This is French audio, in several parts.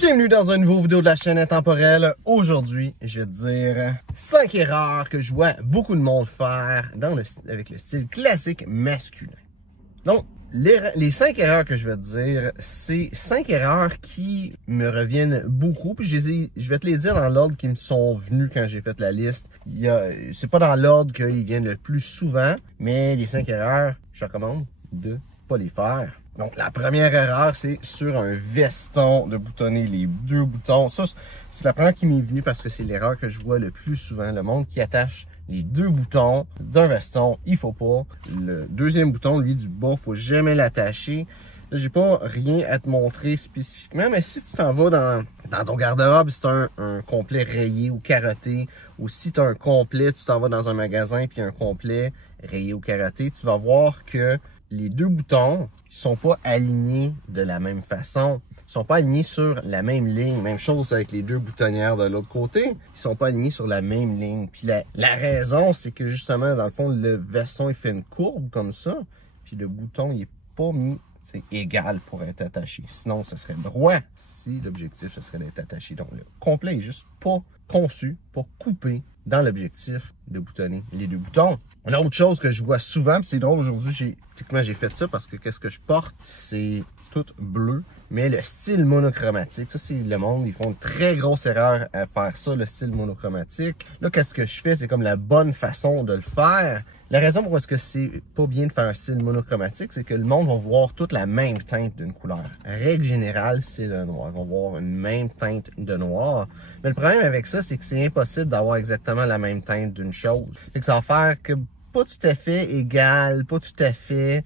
Bienvenue dans une nouvelle vidéo de la chaîne Intemporelle. Aujourd'hui, je vais te dire 5 erreurs que je vois beaucoup de monde faire avec le style classique masculin. Donc, les 5 erreurs que je vais te dire, c'est 5 erreurs qui me reviennent beaucoup. Puis je vais te les dire dans l'ordre qui me sont venus quand j'ai fait la liste. C'est pas dans l'ordre qu'ils viennent le plus souvent, mais les 5 erreurs, je recommande de pas les faire. Donc, la première erreur, c'est sur un veston de boutonner les 2 boutons. Ça, c'est la première qui m'est venue parce que c'est l'erreur que je vois le plus souvent. Le monde qui attache les 2 boutons d'un veston, il faut pas. Le deuxième bouton, lui, du bas, faut jamais l'attacher. Là, j'ai pas rien à te montrer spécifiquement, mais si tu t'en vas dans ton garde-robe, si tu as un complet rayé ou carotté, ou si tu as un complet, tu t'en vas dans un magasin puis un complet rayé ou carotté, tu vas voir que les 2 boutons ne sont pas alignés de la même façon. Ils sont pas alignés sur la même ligne. Même chose avec les 2 boutonnières de l'autre côté. Ils sont pas alignés sur la même ligne. Puis la raison, c'est que justement, dans le fond, le veston, il fait une courbe comme ça. Puis le bouton, il est pas mis, c'est égal pour être attaché. Sinon, ce serait droit si l'objectif, ce serait d'être attaché. Donc, le complet est juste pas conçu pour couper dans l'objectif de boutonner les 2 boutons. Une autre chose que je vois souvent, puis c'est drôle aujourd'hui, j'ai fait ça parce que qu'est-ce que je porte, c'est tout bleu, mais le style monochromatique, ça c'est le monde, ils font une très grosse erreur à faire ça, le style monochromatique. Là, qu'est-ce que je fais, c'est comme la bonne façon de le faire. La raison pour est-ce que c'est pas bien de faire un style monochromatique, c'est que le monde va voir toute la même teinte d'une couleur. Règle générale, c'est le noir. Ils vont voir une même teinte de noir. Mais le problème avec ça, c'est que c'est impossible d'avoir exactement la même teinte d'une chose. Fait que ça va faire que pas tout à fait égal, pas tout à fait,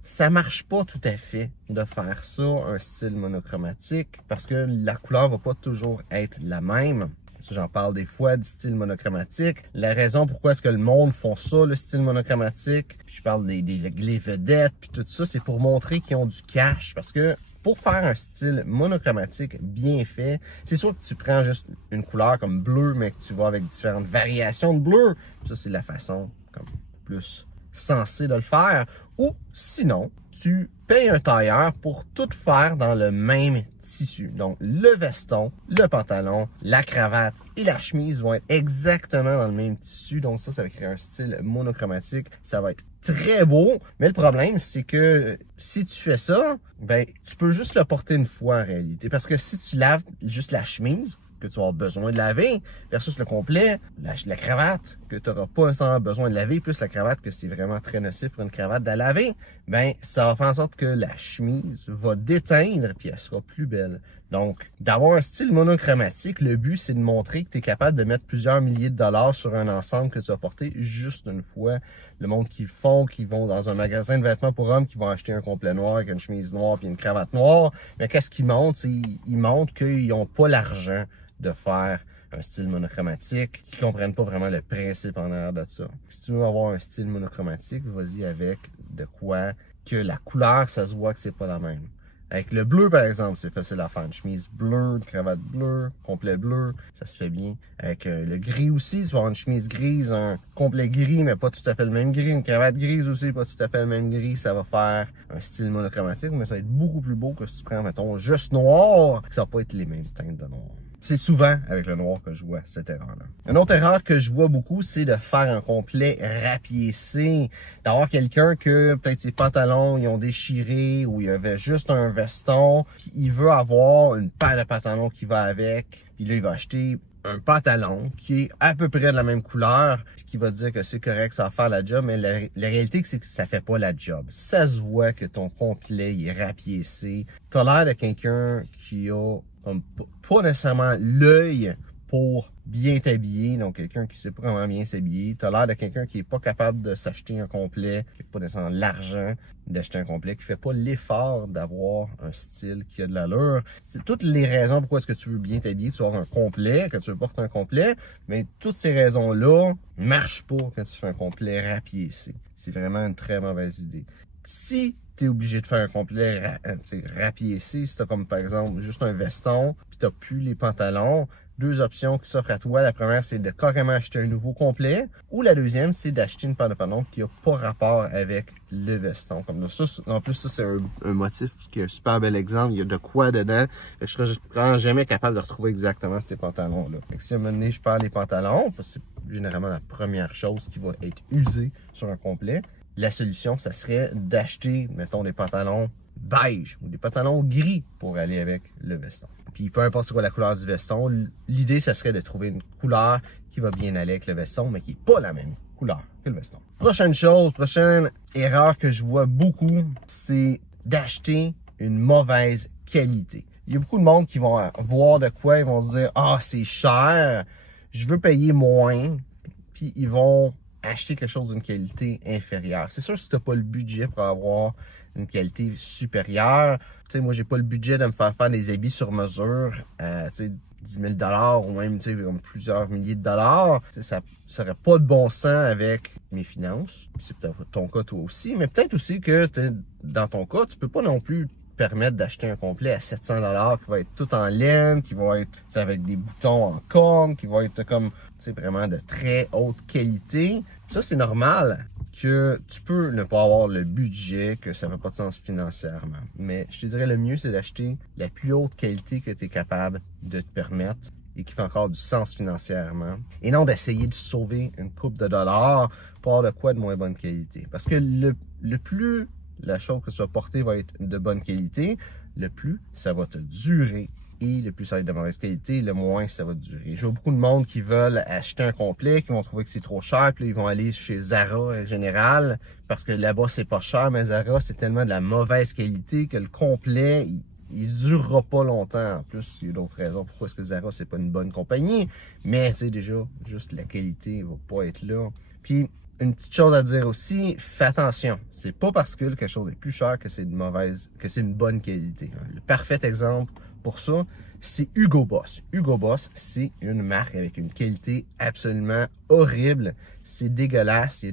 ça marche pas tout à fait de faire ça, un style monochromatique, parce que la couleur va pas toujours être la même. J'en parle des fois du style monochromatique. La raison pourquoi est-ce que le monde font ça, le style monochromatique, puis je parle des vedettes, puis tout ça, c'est pour montrer qu'ils ont du cash. Parce que pour faire un style monochromatique bien fait, c'est sûr que tu prends juste une couleur comme bleu, mais que tu vas avec différentes variations de bleu. Ça, c'est la façon comme plus sensée de le faire. Ou sinon, tu payes un tailleur pour tout faire dans le même tissu. Donc, le veston, le pantalon, la cravate et la chemise vont être exactement dans le même tissu. Donc ça va créer un style monochromatique. Ça va être très beau. Mais le problème, c'est que si tu fais ça, ben, tu peux juste le porter une fois en réalité. Parce que si tu laves juste la chemise, que tu vas avoir besoin de laver, versus le complet, la cravate, que tu n'auras pas nécessairement besoin de laver, plus la cravate, que c'est vraiment très nocif pour une cravate de laver, ben ça va faire en sorte que la chemise va déteindre puis elle sera plus belle. Donc, d'avoir un style monochromatique, le but, c'est de montrer que tu es capable de mettre plusieurs milliers de dollars sur un ensemble que tu vas porter juste une fois. Le monde qui vont dans un magasin de vêtements pour hommes, qui vont acheter un complet noir avec une chemise noire puis une cravate noire, mais qu'est-ce qu'ils montrent? Ils montrent qu'ils n'ont pas l'argent de faire un style monochromatique, qui comprennent pas vraiment le principe en arrière de ça. Si tu veux avoir un style monochromatique, vas-y avec de quoi que la couleur, ça se voit que c'est pas la même. Avec le bleu, par exemple, c'est facile à faire. Une chemise bleue, une cravate bleue, complet bleu, ça se fait bien. Avec le gris aussi, tu vas avoir une chemise grise, un complet gris, mais pas tout à fait le même gris. Une cravate grise aussi, pas tout à fait le même gris. Ça va faire un style monochromatique, mais ça va être beaucoup plus beau que si tu prends, mettons, juste noir, que ça va pas être les mêmes teintes de noir. C'est souvent avec le noir que je vois cette erreur-là. Une autre erreur que je vois beaucoup, c'est de faire un complet rapiécé. D'avoir quelqu'un que peut-être ses pantalons ils ont déchiré ou il y avait juste un veston, puis il veut avoir une paire de pantalons qui va avec, puis là il va acheter un pantalon qui est à peu près de la même couleur, puis qui va dire que c'est correct, ça va faire la job, mais la réalité c'est que ça fait pas la job. Ça se voit que ton complet il est rapiécé. T'as l'air de quelqu'un qui a comme pas nécessairement l'œil pour bien t'habiller, donc quelqu'un qui sait pas comment bien s'habiller. T'as l'air de quelqu'un qui est pas capable de s'acheter un complet, qui n'a pas nécessairement l'argent d'acheter un complet, qui fait pas l'effort d'avoir un style qui a de l'allure. C'est toutes les raisons pourquoi est-ce que tu veux bien t'habiller, tu veux avoir un complet, que tu veux porter un complet, mais toutes ces raisons-là marchent pas quand tu fais un complet rapiécé. C'est vraiment une très mauvaise idée. Si tu es obligé de faire un complet rapiécé, si tu as comme par exemple juste un veston, puis tu n'as plus les pantalons, deux options qui s'offrent à toi. La première, c'est de carrément acheter un nouveau complet. Ou la deuxième, c'est d'acheter une paire de pantalons qui n'a pas rapport avec le veston. Comme ça, en plus, ça, c'est un motif qui est un super bel exemple. Il y a de quoi dedans. Je serais vraiment jamais capable de retrouver exactement ces pantalons-là. Si à un moment donné, je perds les pantalons, parce que c'est généralement la première chose qui va être usée sur un complet, la solution, ça serait d'acheter, mettons, des pantalons beige ou des pantalons gris pour aller avec le veston. Puis peu importe c'est quoi la couleur du veston, l'idée, ça serait de trouver une couleur qui va bien aller avec le veston, mais qui n'est pas la même couleur que le veston. Prochaine erreur que je vois beaucoup, c'est d'acheter une mauvaise qualité. Il y a beaucoup de monde qui vont voir de quoi, ils vont se dire « Ah, c'est cher, je veux payer moins », puis ils vont acheter quelque chose d'une qualité inférieure. C'est sûr, si tu n'as pas le budget pour avoir une qualité supérieure, tu sais, moi, j'ai pas le budget de me faire des habits sur mesure, tu sais, 10 000 ou même, tu sais, comme plusieurs milliers de dollars. Tu sais, ça serait pas de bon sens avec mes finances. C'est peut-être ton cas toi aussi, mais peut-être aussi que dans ton cas, tu peux pas non plus permettre d'acheter un complet à 700 $ qui va être tout en laine, qui va être avec des boutons en corne, qui va être comme vraiment de très haute qualité. Ça, c'est normal que tu peux ne pas avoir le budget, que ça n'a pas de sens financièrement. Mais je te dirais le mieux, c'est d'acheter la plus haute qualité que tu es capable de te permettre et qui fait encore du sens financièrement. Et non d'essayer de sauver une couple de dollars pour avoir de quoi de moins bonne qualité. Parce que le plus la chose que tu vas porter va être de bonne qualité, le plus ça va te durer. Et le plus ça va être de mauvaise qualité, le moins ça va durer. Je vois beaucoup de monde qui veulent acheter un complet, qui vont trouver que c'est trop cher, puis là, ils vont aller chez Zara en général, parce que là-bas c'est pas cher, mais Zara c'est tellement de la mauvaise qualité que le complet, il durera pas longtemps. En plus, il y a d'autres raisons pourquoi est-ce que Zara c'est pas une bonne compagnie, mais tu sais déjà, juste la qualité va pas être là. Puis une petite chose à dire aussi, fais attention. C'est pas parce que quelque chose est plus cher que c'est une bonne qualité. Le parfait exemple pour ça, c'est Hugo Boss. Hugo Boss, c'est une marque avec une qualité absolument horrible. C'est dégueulasse.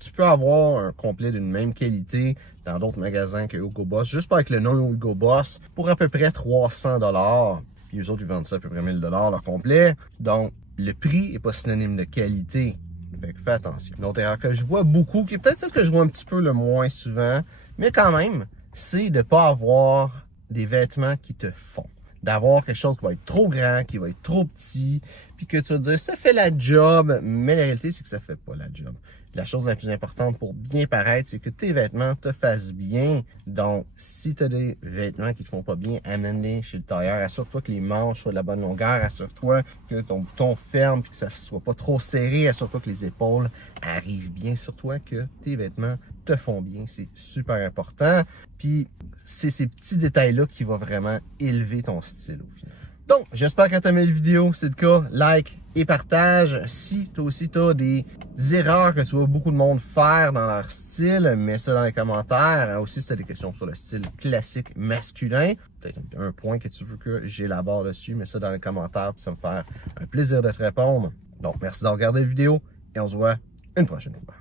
Tu peux avoir un complet d'une même qualité dans d'autres magasins que Hugo Boss, juste pas avec le nom Hugo Boss, pour à peu près 300 $. Puis eux autres, ils vendent ça à peu près 1000 $ leur complet. Donc, le prix n'est pas synonyme de qualité. Fait que fais attention. Une autre erreur que je vois beaucoup, qui est peut-être celle que je vois un petit peu le moins souvent, mais quand même, c'est de ne pas avoir des vêtements qui te font. D'avoir quelque chose qui va être trop grand, qui va être trop petit, puis que tu vas te dire, ça fait la job, mais la réalité, c'est que ça fait pas la job. La chose la plus importante pour bien paraître, c'est que tes vêtements te fassent bien. Donc, si tu as des vêtements qui te font pas bien, amène-les chez le tailleur. Assure-toi que les manches soient de la bonne longueur. Assure-toi que ton bouton ferme et que ça soit pas trop serré. Assure-toi que les épaules arrivent bien. Assure-toi que tes vêtements te font bien. C'est super important. Puis, c'est ces petits détails-là qui vont vraiment élever ton style au final. Donc, j'espère que tu as aimé la vidéo. Si c'est le cas, like et partage. Si toi aussi tu as des erreurs que tu vois beaucoup de monde faire dans leur style, mets ça dans les commentaires. Aussi, si tu as des questions sur le style classique masculin, peut-être un point que tu veux que j'élabore dessus, mets ça dans les commentaires, puis ça va me faire un plaisir de te répondre. Donc, merci d'avoir regardé la vidéo et on se voit une prochaine fois.